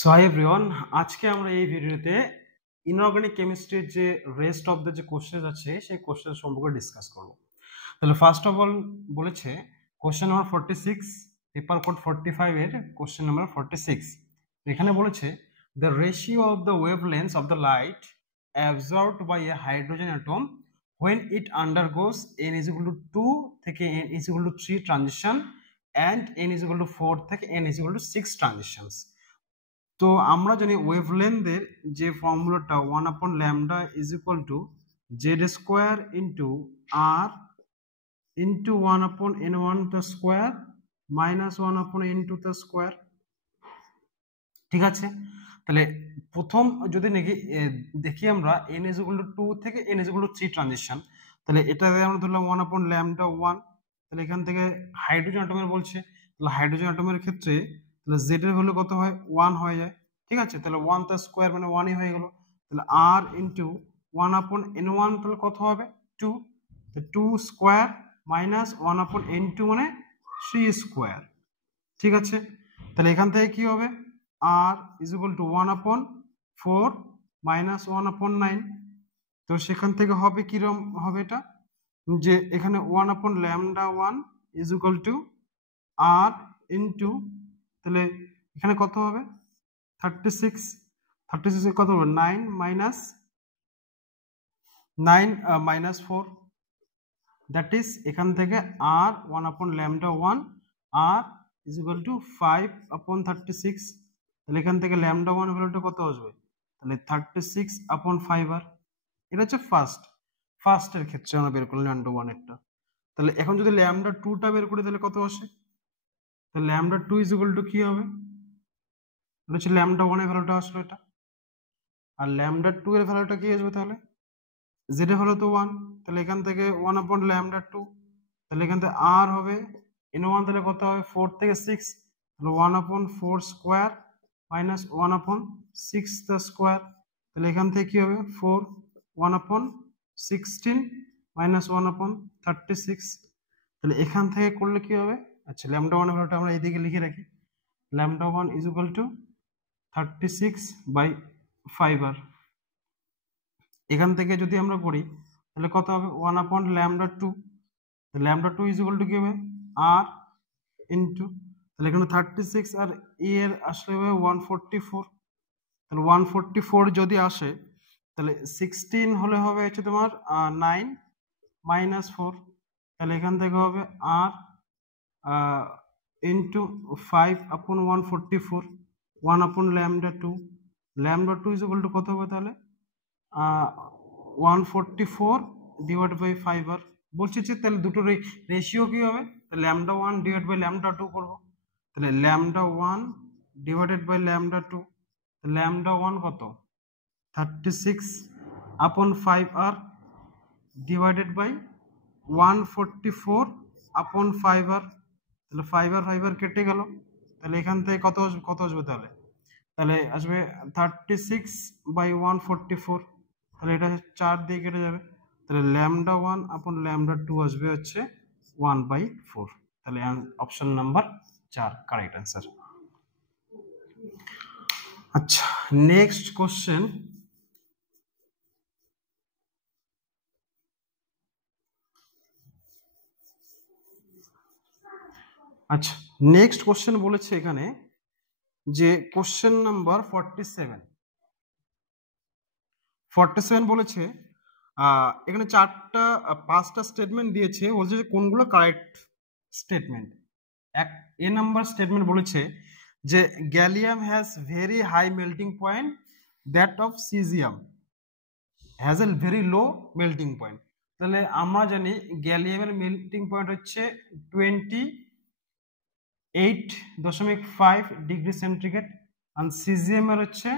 So hi everyone, আজকে আমরা এই ভিডিওতে ইনঅর্গানিক কেমিস্ট্রির যে রেস্ট অফ দ্য যে কোশ্চেন আছে সেই কোশ্চেন সম্পর্কে ডিসকাস করব। তাহলে ফার্স্ট অফ অল বলেছে কোশ্চেন নাম্বার 46, পেপার কোড 45 এর কোশ্চেন নাম্বার 46। এখানে বলেছে the ratio of the wavelength of the light absorbed by a hydrogen atom when it undergoes n is equal to 2 থেকে n is equal to 3 transition and n is equal to 4 থেকে n is equal to 6 transitions। তো আমরা জানি ওয়েভলেন্থের যে ফর্মুলাটা 1 lambda is equal to Z square into R into 1/n1 the square minus 1/n2 the square. ঠিক আছে, তাহলে প্রথম যদি নাকি দেখি আমরা n ইজ ইকুয়াল টু 2 থেকে n is equal two 3 transition, তাহলে এটাকে আমরা ধরলাম 1/λ1। তাহলে এখান থেকে হাইড্রোজেন অ্যাটমের বলছে, তাহলে হাইড্রোজেন অ্যাটমের ক্ষেত্রে তাহলে জেড এর ভ্যালু কত হয় 1 হয়ে যায়। ঠিক আছে, তাহলে 1 তার স্কোয়ার মানে 1ই হয়ে গেল। তাহলে r ইন্টু 1/n1 তাহলে কত হবে 2, তো 2 স্কোয়ার মাইনাস 1/n2 মানে 3 স্কোয়ার। ঠিক আছে, তাহলে এখান থেকে কি হবে r is equal to 1/4 minus 1/9। তো সেখান থেকে হবে কিরকম হবে এটা, যে এখানে 1/λ1 is equal to r into, তাহলে এখানে কত হবে 36 এ কত হবে 9 minus 4, that is এখান থেকে r 1/λ1 r is equal to 5/36। তাহলে এখান থেকে λ1 ভ্যালুটা কত আসবে, তাহলে 36/5r। এটা হচ্ছে ফার্স্টের ক্ষেত্রে আমরা বের করলাম λ1 একটা। তাহলে এখন যদি λ2টা বের করি তাহলে কত আসে, তাহলে λ2 is equal to কি হবে, এটা হচ্ছে λ1 এর ভ্যালুটা আসলো এটা, আর λ2 এর ভ্যালুটা কি আসবে, তাহলে z এর ভ্যালু তো 1, তাহলে এখান থেকে 1/λ2, তাহলে এখান থেকে r হবে n1 তাহলে কত হবে 4 থেকে 6, তাহলে 1/4 স্কোয়ার মাইনাস 1/6 দ্য স্কোয়ার। তাহলে এখান থেকে কি হবে 4 1/16 মাইনাস 1/36। তাহলে এখান থেকে করলে কি হবে, আচ্ছা λ1 এর ভ্যালুটা আমরা এইদিকে লিখে রাখি, λ1 is equal to 36/5r। এখান থেকে যদি আমরা করি তাহলে কত হবে 1/λ2, λ2 is equal to কি হবে r ইন্টু, তাহলে এখানে 36 আর e এর আসলে হবে 144, তাহলে 144 যদি আসে তাহলে 16 হলে হবে হচ্ছে তোমার 9 মাইনাস 4, তাহলে এখান থেকে হবে r into 5/144 1/λ2, λ2 is equal to কত হবে তাহলে 144 ডিভাইড বাই 5r। বলছি যে তাহলে দুটো রেশিও কি হবে, তাহলে λ1 ডিভাইড বাই λ2 করব, তাহলে λ1 ডিভাইডেড বাই λ2, λ1 কত 36/5r ডিভাইডেড বাই 144/5r, তাহলে 5r কেটে গেল, তাহলে এখান থেকে কত আসবে তাহলে আসবে 36/144, তাহলে এটা 4 দিয়ে কেটে যাবে, তাহলে λ1/λ2 আসবে হচ্ছে 1/4। তাহলে অপশন নাম্বার 4 কারেক্ট অ্যান্সার। আচ্ছা, নেক্সট কোশ্চেন, আচ্ছা নেক্সট কোশ্চেন বলেছে এখানে যে কোশ্চেন নাম্বার 47 বলেছে এখানে 5টা স্টেটমেন্ট দিয়েছে, বলছে যে কোনগুলো correct statement. A number statement বলেছে যে gallium has very high melting point, that of caesium has a very low melting point. তাহলে আমরা জানি গ্যালিয়ামের মেল্টিং পয়েন্ট হচ্ছে 28.5 ডিগ্রি সেন্টিগ্রেড, আর সিজিএম এর হচ্ছে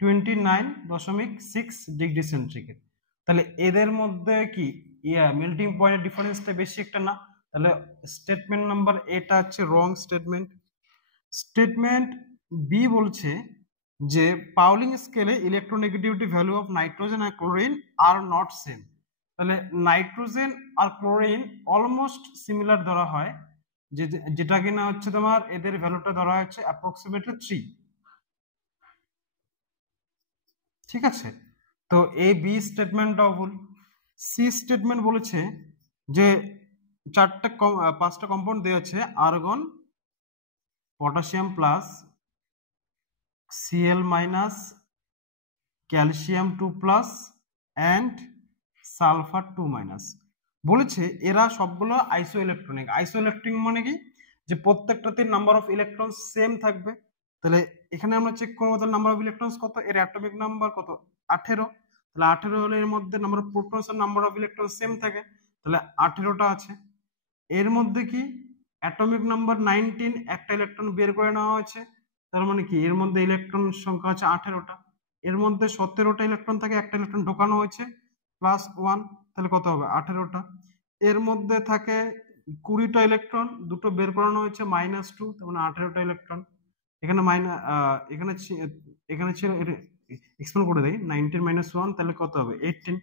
29.6 ডিগ্রি সেন্টিগ্রেড। তাহলে এদের মধ্যে কি মেল্টিং পয়েন্টের ডিফারেন্সটা বেশি একটা না, তাহলে স্টেটমেন্ট নাম্বার এটা হচ্ছে রং স্টেটমেন্ট। স্টেটমেন্ট বি বলছে যে পাউলিং স্কেলে ইলেকট্রোনেগেটিভিটি ভ্যালু অফ নাইট্রোজেন আর ক্লোরিন আর নট সেম। তাহলে নাইট্রোজেন আর ক্লোরিন অলমোস্ট সিমিলার ধরা হয়, যেটা কিনা হচ্ছে তোমার এদের ভ্যালুটা ধরা হচ্ছে অ্যাপ্রক্সিমেটলি 3। ঠিক আছে, তো এই বি স্টেটমেন্টটাও ভুল। সি স্টেটমেন্ট বলেছে যে পাঁচটা কম্পাউন্ড দেওয়া আছে, argon, potassium plus, Cl minus, calcium 2 plus and sulphur 2 minus. বলেছে এরা সবগুলো আইসো ইলেকট্রনিক। আইসো ইলেকট্রনিক মানে কি, যে প্রত্যেকটাতে নাম্বার অফ ইলেকট্রন সেম থাকবে। তাহলে এখানে আমরা চেক করবো তাহলে নাম্বার অফ ইলেকট্রনস কত, এর অ্যাটমিক নাম্বার কত, 18। তাহলে 18 হলে এর মধ্যে নাম্বার অফ প্রোটনস আর নাম্বার অফ ইলেকট্রন সেম থাকে, তাহলে 18টা আছে। এর মধ্যে কি অ্যাটমিক নাম্বার 19, একটা ইলেকট্রন বের করে নেওয়া হয়েছে, তার মানে কি এর মধ্যে ইলেকট্রন সংখ্যা আছে 18টা। এর মধ্যে 17টা ইলেকট্রন থাকে, একটা ইলেকট্রন ঢোকানো হয়েছে প্লাস 1, তাহলে কত হবে 18টা। এর মধ্যে থাকে 20টা ইলেকট্রন, দুটো বের করানো হয়েছে -2, তার মানে 18টা ইলেকট্রন। এখানে এখানে ছিল, এক্সপ্লেন করে দেই, 19 - 1 তাহলে কত হবে 18।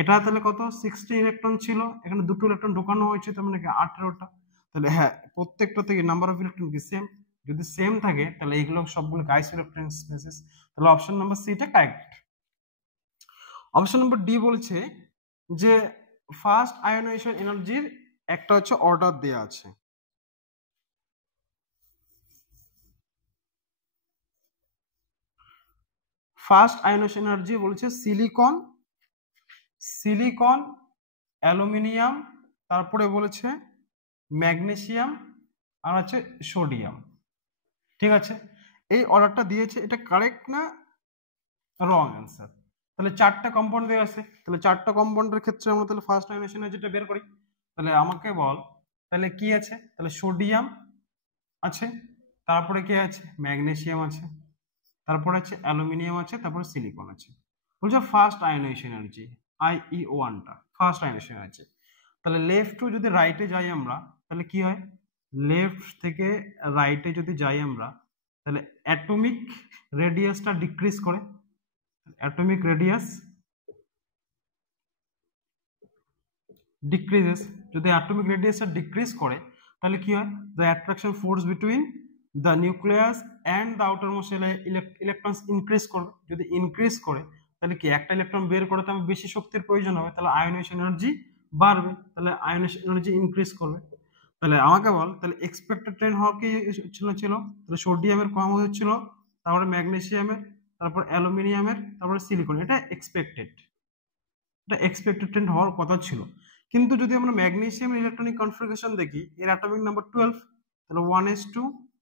এটা তাহলে কত 16 ইলেকট্রন ছিল, এখানে দুটো ইলেকট্রন ঢোকানো হয়েছে, তার মানে কি 18টা। তাহলে হ্যাঁ, প্রত্যেকটা থেকে নাম্বার অফ ইলেকট্রন কি সেম, যদি সেম থাকে তাহলে এইগুলো সবগুলো আইসো ইলেকট্রনিক স্পেসিস। তাহলে অপশন নাম্বার সি টা কারেক্ট। অপশন নাম্বার ডি বলেছে যে ফার্স্ট আয়োনাইজেশন এনার্জির একটা হচ্ছে অর্ডার দেয়া আছে। ফার্স্ট আয়োনাইজেশন এনার্জি বলেছে সিলিকন, অ্যালুমিনিয়াম, তারপরে বলেছে ম্যাগনেসিয়াম, আর আছে সোডিয়াম। ঠিক আছে, এই অর্ডারটা দিয়েছে, এটা কারেক্ট না রং অ্যান্সার? তাহলে চারটা কম্পাউন্ড দেওয়া আছে, তাহলে চারটা কম্পাউন্ডের ক্ষেত্রে আমরা তাহলে ফার্স্ট আয়োনাইজেশন এনার্জিটা বের করি। তাহলে আমাকে বল তাহলে কি আছে, তাহলে সোডিয়াম আছে, তারপরে কি আছে ম্যাগনেসিয়াম আছে, তারপরে আছে অ্যালুমিনিয়াম আছে, তারপরে সিলিকন আছে। বলছে ফার্স্ট আয়োনাইজেশন এনার্জি IE1টা ফার্স্ট আয়োনাইজেশন এনার্জি। তাহলে লেফট টু যদি রাইটে যাই আমরা, তাহলে কি হয়, লেফট থেকে রাইটে যদি যাই আমরা, তাহলে অ্যাটমিক রেডিয়াসটা ডিক্রিজ করে, অ্যাটমিক রেডিয়াস ডিক্রিজেস। যদি অ্যাটমিক রেডিয়াসটা ডিক্রিজ করে তাহলে কি হয়, the attraction force between the nucleus and the outermost electrons increase করবে। যদি ইনক্রিজ করে তাহলে কি একটা ইলেকট্রন বের করতে আমার বেশি শক্তির প্রয়োজন হবে, তাহলে আয়োনাইজেশন এনার্জি বাড়বে, তাহলে আয়োনাইজেশন এনার্জি ইনক্রিজ করবে। তাহলে আমাকে বল তাহলে এক্সপেক্টেড ট্রেন্ড হওয়া কি ছিল, তাহলে সোডিয়ামের কম হচ্ছিল, তারপরে ম্যাগনেসিয়ামের, তারপর অ্যালুমিনিয়ামের, তারপরে সিলিকন। এটা এক্সপেক্টেড ট্রেন্ড হওয়ার কথা ছিল। কিন্তু যদি আমরা ম্যাগনেসিয়াম ইলেকট্রনিক কনফিগারেশন দেখি, এর অ্যাটমিক নাম্বার 12, তাহলে 1s2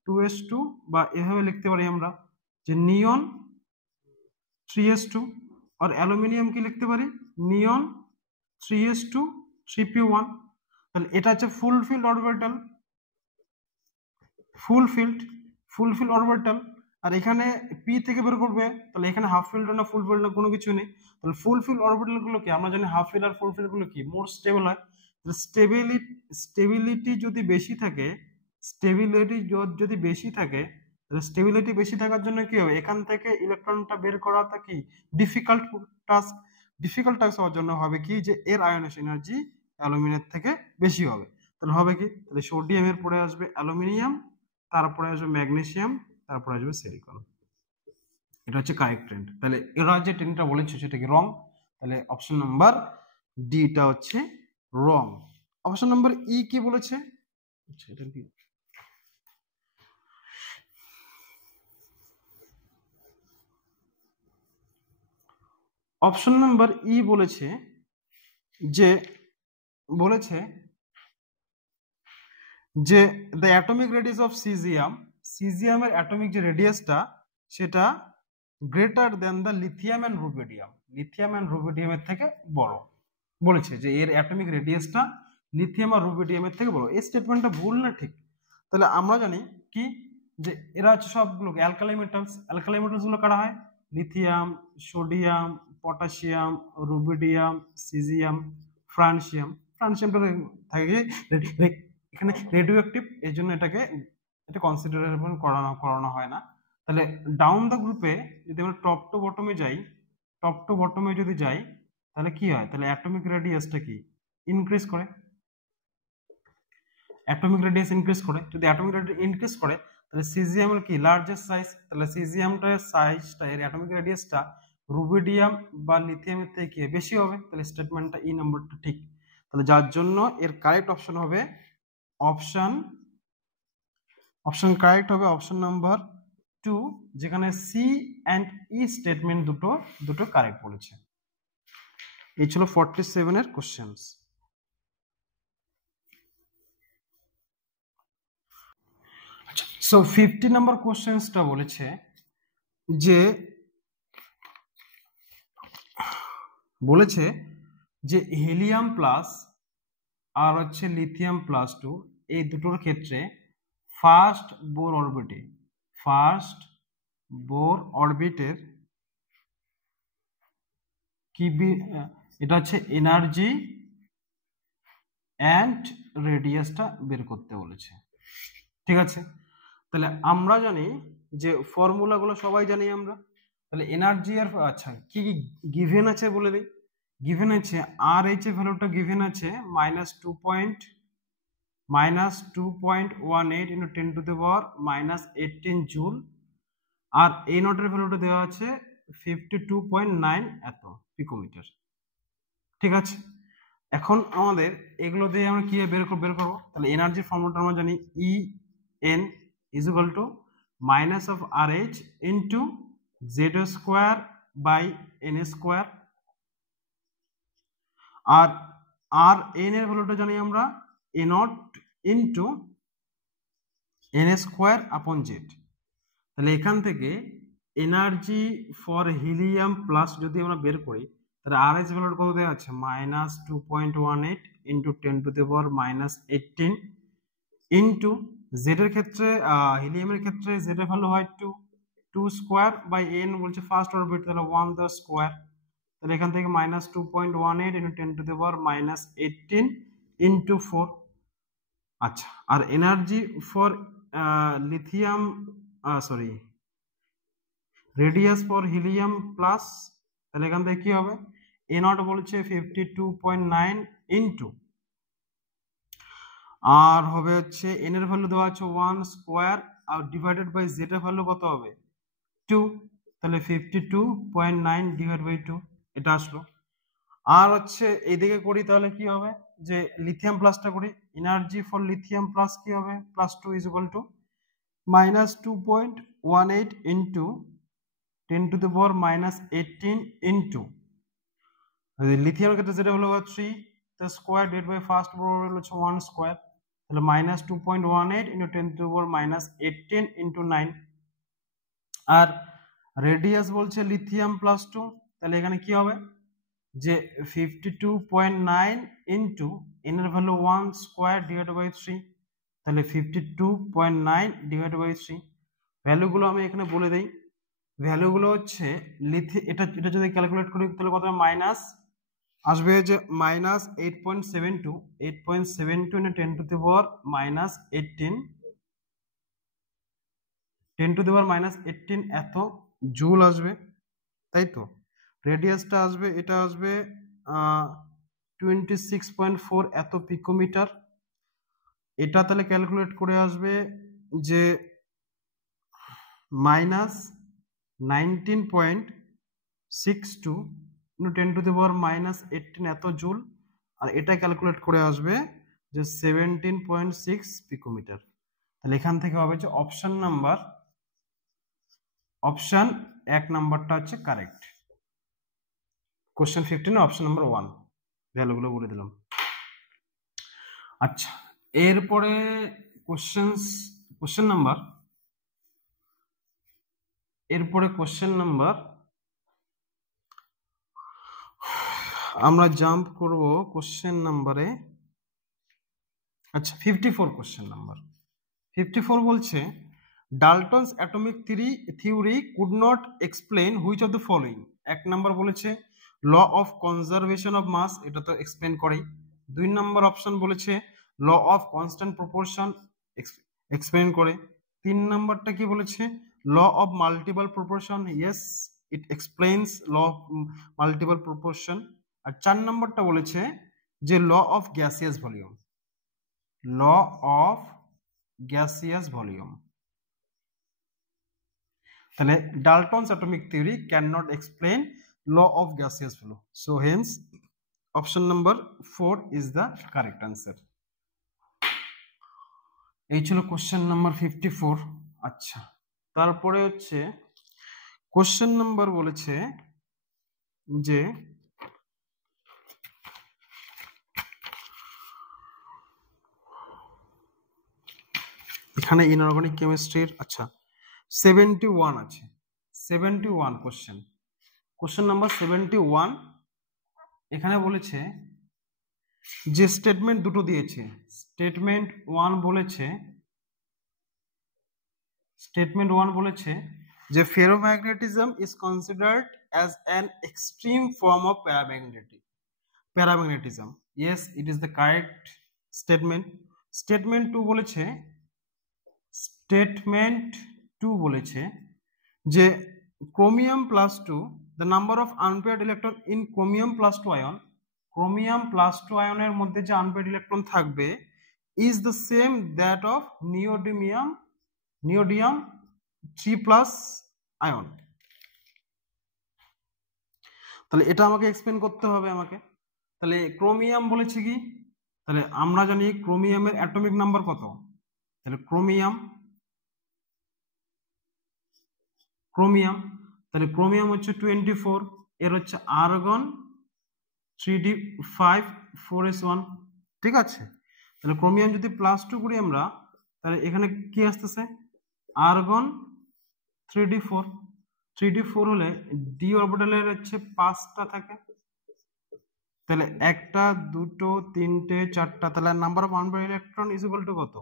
2s2, বা এভাবে লিখতে পারি আমরা যে নিয়ন 3s2, আর অ্যালুমিনিয়াম কি লিখতে পারি, নিয়ন 3s2 3p1। তাহলে এটা হচ্ছে ফুলফিল্ড অরবিটাল, ফুলফিল্ড অরবিটাল। আর এখানে পি থেকে বের করবে, তাহলে এখানে হাফ ফিল্ড না ফুল ফিল্ড না কোনো কিছু নেই। তাহলে ফুলফিল্ড অরবিটাল গুলো কি, আমরা জানি হাফ ফিল্ড আর ফুল ফিল্ড গুলো কি মোর স্টেবল হয়। স্টেবিলিটি যদি বেশি থাকে, তাহলে স্টেবিলিটি বেশি থাকার জন্য কি হবে, এখান থেকে ইলেকট্রনটা বের করাটা কি ডিফিকাল্ট টাস্ক হওয়ার জন্য হবে কি, যে এর আয়োনাইজেশন এনার্জি অ্যালুমিনিয়াম থেকে বেশি হবে। তাহলে হবে কি, তাহলে সোডিয়ামের পরে আসবে অ্যালুমিনিয়াম, তারপরে আসবে ম্যাগনেসিয়াম, তারপরে আসবে সিলিকন। এটা হচ্ছে কারেক্ট ট্রেন্ড। তাহলে এরা যে ট্রেন্ডটা বলেছে সেটা কি রং, তাহলে অপশন নাম্বার ডিটা হচ্ছে রং। অপশন নাম্বার ই কি বলেছে, আচ্ছা এটা কি, অপশন নাম্বার ই বলেছে যে দ্য অ্যাটমিক রেডিয়াস অফ সিজিয়ামের অ্যাটমিক যে রেডিয়াসটা সেটা greater than the lithium and রুবিডিয়ামের থেকে বড়। বলেছে যে এর অ্যাটমিক রেডিয়াসটা লিথিয়াম আর রুবিডিয়ামের থেকে বড়। এই স্টেটমেন্টটা ভুল না ঠিক? তাহলে আমরা জানি কি, যে এরা হচ্ছে সবগুলো অ্যালকালি মেটালস গুলো কারা হয়, lithium, sodium, potassium, rubidium, caesium, ফ্রান্সিয়ামটা থাকে এখানে রেডিও অ্যাক্টিভ, এই জন্য এটা কনসিডারেবল করানো হয় না। তাহলে ডাউন দ্য গ্রুপে যদি আমরা টপ টু বটমে যদি যাই, তাহলে কি হয়, তাহলে অ্যাটমিক রেডিয়াসটা কি ইনক্রিজ করে, যদি অ্যাটমিক রেডিয়াস ইনক্রিজ করে তাহলে সিজিয়ামের কি লার্জেস্ট সাইজ, তাহলে সিজিয়ামটার সাইজটা এর অ্যাটমিক রেডিয়াসটা রুবিডিয়াম বা লিথিয়ামের থেকে বেশি হবে, তাহলে স্টেটমেন্টটা ই নাম্বারটা ঠিক। তাহলে যার জন্য এর কারেক্ট অপশন হবে অপশন কারেক্ট হবে অপশন নাম্বার 2, যেখানে সি অ্যান্ড ই স্টেটমেন্ট দুটো কারেক্ট বলেছে। এই ছিল 47 এর কোশ্চেন্স। সো 50 নাম্বার কোশ্চেন্সটা বলেছে যে হিলিয়াম প্লাস আর হচ্ছে লিথিয়াম প্লাস 2 এই দুটোর ক্ষেত্রে ফার্স্ট বোর অরবিটের কি এটা হচ্ছে এনার্জি অ্যান্ড রেডিয়াসটা বের করতে বলেছে। ঠিক আছে, তাহলে আমরা জানি যে ফর্মুলাগুলো সবাই জানি আমরা। তাহলে এনার্জি আর আচ্ছা কি কি গিভেন আছে বলে দিই। গিভেন আছে আর এইচ এর ভ্যালুটা গিভেন আছে -2.18 ইন্টু 10⁻−18 জুল, আর এই নটের ভ্যালুটা দেওয়া আছে 52.9 এত পিকোমিটার। ঠিক আছে, এখন আমাদের এগুলো দিয়ে আমরা কি বের করবো। তাহলে এনার্জির ফর্মুলাটা আমরা জানি E N is equal to minus of R H into Z square by N square, আর আর এন এর ভ্যালুটা জানি আমরা A not into N square upon Z. তাহলে এখান থেকে এনার্জি ফর হিলিয়াম প্লাস যদি আমরা বের করি, তাহলে আর এস ভ্যালুটা কত দেওয়া আছে -2.18 ইন্টু 10⁻−18 ইন্টু জেড এর ক্ষেত্রে হিলিয়ামের ক্ষেত্রে জেড এর ভ্যালু হয় 2 স্কোয়ার বাই এন বলছে ফার্স্ট অরবিট, তাহলে 1 দ্য স্কোয়ার। তাহলে এখান থেকে -2.18 ইন্টু 10⁻−18 ইন্টু 4। আচ্ছা, আর energy for lithium radius for helium plus, তাহলে এখান থেকে কি হবে এ নট বলছে 52.9 ইন্টু আর হবে হচ্ছে এন এর ভ্যালু দেওয়া আছে 1 square R divided by Z এর ভ্যালু কত হবে 2, তাহলে 52.9 ডিভাইড বাই 2 এটা আসলো। আর হচ্ছে এইদিকে করি তাহলে কি হবে যে লিথিয়াম প্লাসটা করি, এনার্জি ফর লিথিয়াম প্লাস কি হবে +2 is equal to -2.18 into 10⁻−18 into লিথিয়ামের ক্ষেত্রে যেটা হলো 3 the square divided by first বর্গমূল হচ্ছে 1 স্কয়ার, তাহলে -2.18 ইন্টু 10⁻18 ইন্টু 9। আর রেডিয়াস বলছে লিথিয়াম +2, তাহলে এখানে কি হবে যে 52.9 ইন্টু এন এর ভ্যালু 1 স্কয়ার ডিভাইড বাই 3, তাহলে 52.9 ডিভাইড বাই 3। ভ্যালুগুলো আমি এখানে বলে দেই, ভ্যালুগুলো হচ্ছে এটা যদি ক্যালকুলেট করি তাহলে কত মাইনাস আসবে যে -8.72 ইন্টু 10⁻18 এত জুল আসবে, তাই তো। রেডিয়াসটা আসবে, এটা আসবে 26.4 এত পিকোমিটার। এটা তাহলে ক্যালকুলেট করে আসবে যে -19.62 ইন্টু 10⁻18 এত জুল, আর এটা ক্যালকুলেট করে আসবে যে 17.6 পিকোমিটার। তাহলে এখান থেকে হবে যে অপশন 1 নাম্বারটা হচ্ছে কারেক্ট। কোশ্চেন 15 অপশন নাম্বার 1 ভ্যালুগুলো বলে দিলাম। আচ্ছা, এরপরে কোশ্চেন নাম্বার আমরা জাম্প করব কোশ্চেন নাম্বারে। আচ্ছা 54 কোশ্চেন নাম্বার 54 বলছে Dalton's atomic theory could not explain which of the following. 1 number বলেছে law of conservation of mass, এটা তো এক্সপ্লেন করেই। 2 নাম্বার অপশন বলেছে law of constant proportion, explain করে। 3 নাম্বারটা কি বলেছে law of multiple proportion, yes it explains law of multiple proportion. আর 4 নাম্বারটা বলেছে যে law of gaseous volume, law of gaseous volume. তাহলে Dalton's atomic theory can not explain law of gaseous flow, so hence option number 4 is the correct answer. এই ছিল question number 54। আচ্ছা, তারপরে হচ্ছে কোশ্চেন নাম্বার বলেছে যে এখানে ইনঅর্গানিক কেমিস্ট্রির আচ্ছা 71 আছে, 71 কোশ্চেন, কোশ্চেন নাম্বার 71। এখানে বলেছে যে স্টেটমেন্ট দুটো দিয়েছে, স্টেটমেন্ট ওয়ান বলেছে যে ferromagnetism is considered as an extreme form of paramagnetism. Yes, it is the correct statement. Statement two বলেছে যে chromium plus two, the number of unpaired electron in chromium plus two ion, chromium plus two আয়নের মধ্যে যে unpaired electron থাকবে is the same that of neodymium 3+ ion. তাহলে এটা আমাকে explain করতে হবে আমাকে। তাহলে ক্রোমিয়াম বলেছে কি, তাহলে আমরা জানি ক্রোমিয়ামের অ্যাটমিক নাম্বার কত, তাহলে ক্রোমিয়াম তাহলে ক্রোমিয়াম হচ্ছে 24, এর হচ্ছে আর্গন 3d5 4s1, ঠিক আছে। তাহলে ক্রোমিয়াম যদি +2 করি আমরা, তাহলে এখানে কি আসতেছে আর্গন 3d4 হলে ডি অরবিটালের হচ্ছে 5টা থাকে, তাহলে 1টা 2টো 3টে 4টা, তাহলে number of unpaired electron is equal two কত,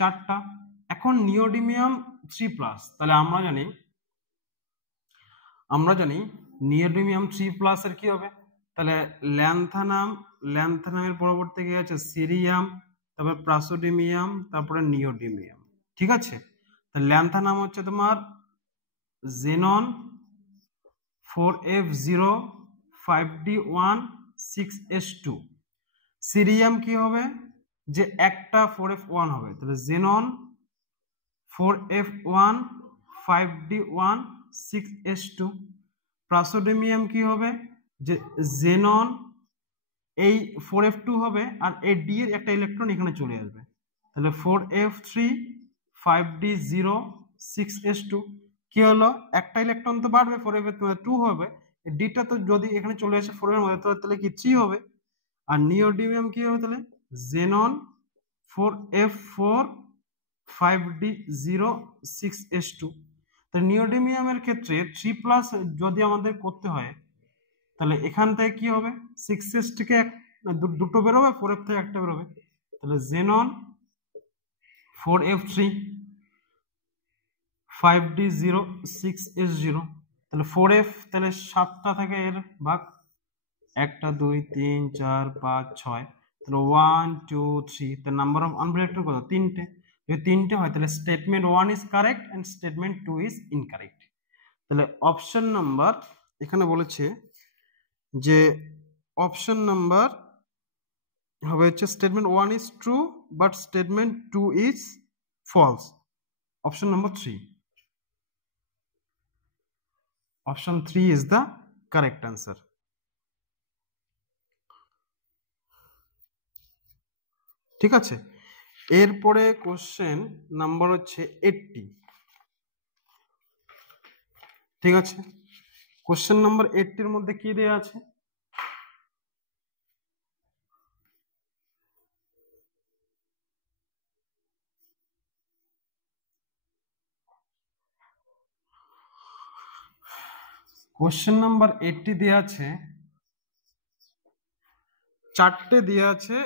4টা। এখন নিওডিমিয়াম 3+, তাহলে আমরা জানি নিওডিমিয়াম 3+ এর কি হবে, তাহলে ল্যান্থানামের পরবর্তী কি আছে সিরিয়াম, তারপর প্রাসোডিমিয়াম, তারপরে নিওডিমিয়াম, ঠিক আছে। তাহলে ল্যান্থানাম হচ্ছে তোমার xenon 4f0 5d1 6s2, cerium কি হবে যে একটা 4f1 হবে, তাহলে জেনন 4f1 5d1 6s2, প্রাসোডিমিয়াম কি হবে যে জেনন এই 4f2 হবে আর এই ডি এর একটা ইলেকট্রন এখানে চলে আসবে, তাহলে 4f3 5d0 6s2 কি হলো, একটা ইলেকট্রন তো বাড়বে 4f2 হবে, ডিটা তো যদি এখানে চলে আসে 4 এর মধ্যে তাহলে কি 3 হবে, আর নিওডিমিয়াম কি হবে তাহলে জেনন 4f4 5d0 6s2। তাহলে নিওডিমিয়ামের ক্ষেত্রে 3+ যদি আমাদের করতে হয় তাহলে এখান থেকে কি হবে 6s থেকে দুটো বেরোবে, 4f থেকে একটা বেরোবে, তাহলে জেনন 4f3 5d0 6s0, তাহলে 4f তাহলে 7টা থেকে এর ভাগ, 1 2 3 4 5 6, তাহলে 1 2 3, তাহলে নাম্বার অফ আনপেয়ার্ড ইলেকট্রন কত 3টে, যদি 3টে হয় তাহলে statement 1 is correct and statement 2 is incorrect. তাহলে অপশন নাম্বার এখানে বলেছে যে অপশন নাম্বার হবে হচ্ছে statement 1 is true but statement 2 is false, option number 3, option 3 is the correct answer. ঠিক আছে, এরপরে কোশ্চেন নাম্বার হচ্ছে 80, ঠিক আছে। কোশ্চেন নাম্বার 80 এর মধ্যে কি দেয়া আছে, কোশ্চেন নাম্বার 80 দেয়া আছে, 4টে দেয়া আছে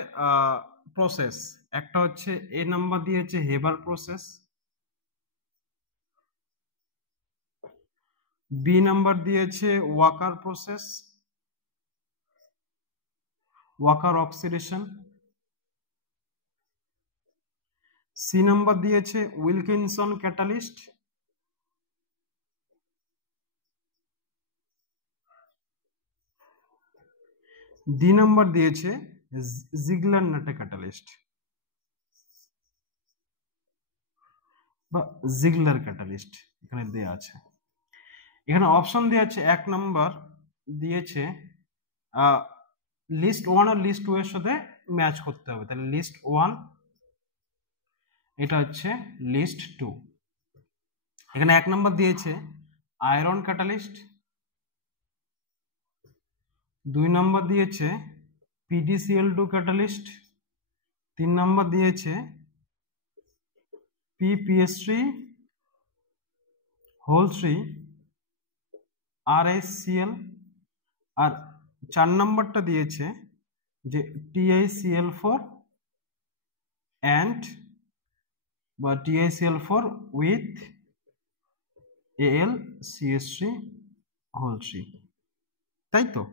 প্রসেস, একটা হচ্ছে এ নাম্বার দিয়েছে হেবার প্রসেস, বি নাম্বার দিয়েছে Wacker process, Wacker oxidation, C number দিয়েছে উইলকিনসন ক্যাটালিস্ট, ডি নাম্বার দিয়েছে জিগলার নাটে ক্যাটালিস্ট। বা জিগলার ক্যাটালিস্ট এখানে দেওয়া আছে। এখানে অপশন দেওয়া আছে, 1 নাম্বার দিয়েছে লিস্ট 1 আর লিস্ট 2 এর সাথে ম্যাচ করতে হবে, তাহলে লিস্ট 1 এটা হচ্ছে লিস্ট 2। এখানে 1 নাম্বার দিয়েছে আয়রন ক্যাটালিস্ট, 2 নাম্বার দিয়েছে PdCl2 ক্যাটালিস্ট, 3 নাম্বার দিয়েছে PPS3 RHCl, আর 4 নাম্বারটা দিয়েছে যে TiCl4 and বা TiCl4 with AlCH3, তাই তো?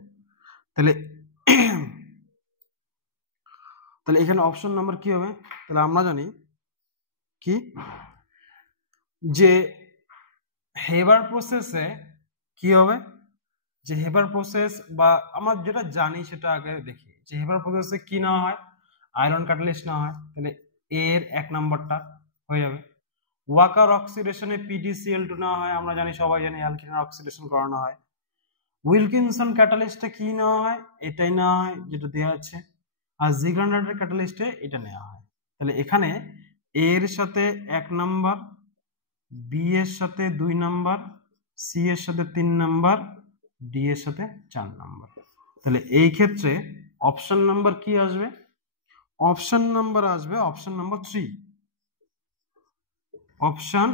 তাহলে তাহলে এখানে অপশন নাম্বার কি হবে? তাহলে আমরা জানি কি যে হেবার প্রসেসে কি হবে, যে হেবার প্রসেস বা আমরা যেটা জানি সেটা আগে দেখি, যে হেবার প্রসেসে কি নেওয়া হয়, আয়রন ক্যাটালিস্ট নেওয়া হয়, তাহলে এর 1 নাম্বারটা হয়ে যাবে। ওয়াকার অক্সিডেশনে PdCl2 নেওয়া হয়, আমরা জানি, সবাই জানি অ্যালকিনের অক্সিডেশন করানো হয়। উইলকিনসন ক্যাটালিস্টে কি নেওয়া হয়, এটাই নেওয়া হয় যেটা দেওয়া আছে, আর জিগলান্ডারের ক্যাটালিস্টে এটা নেওয়া হয়। তাহলে এখানে এ এর সাথে 1 নাম্বার, বি এর সাথে 2 নাম্বার, সি এর সাথে 3 নাম্বার, ডি এর সাথে 4 নাম্বার। তাহলে এই ক্ষেত্রে অপশন নাম্বার কি আসবে? অপশন নাম্বার আসবে option number 3। Option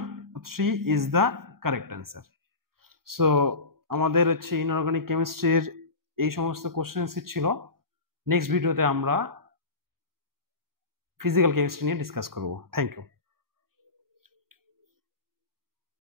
3 is the correct answer. So আমাদের হচ্ছে ইনঅর্গানিক কেমিস্ট্রির এই সমস্ত কোশ্চেন ছিল। নেক্সট ভিডিওতে আমরা ফিজিক্যাল কেমিস্ট্রি নিয়ে ডিসকাস করব। Thank you.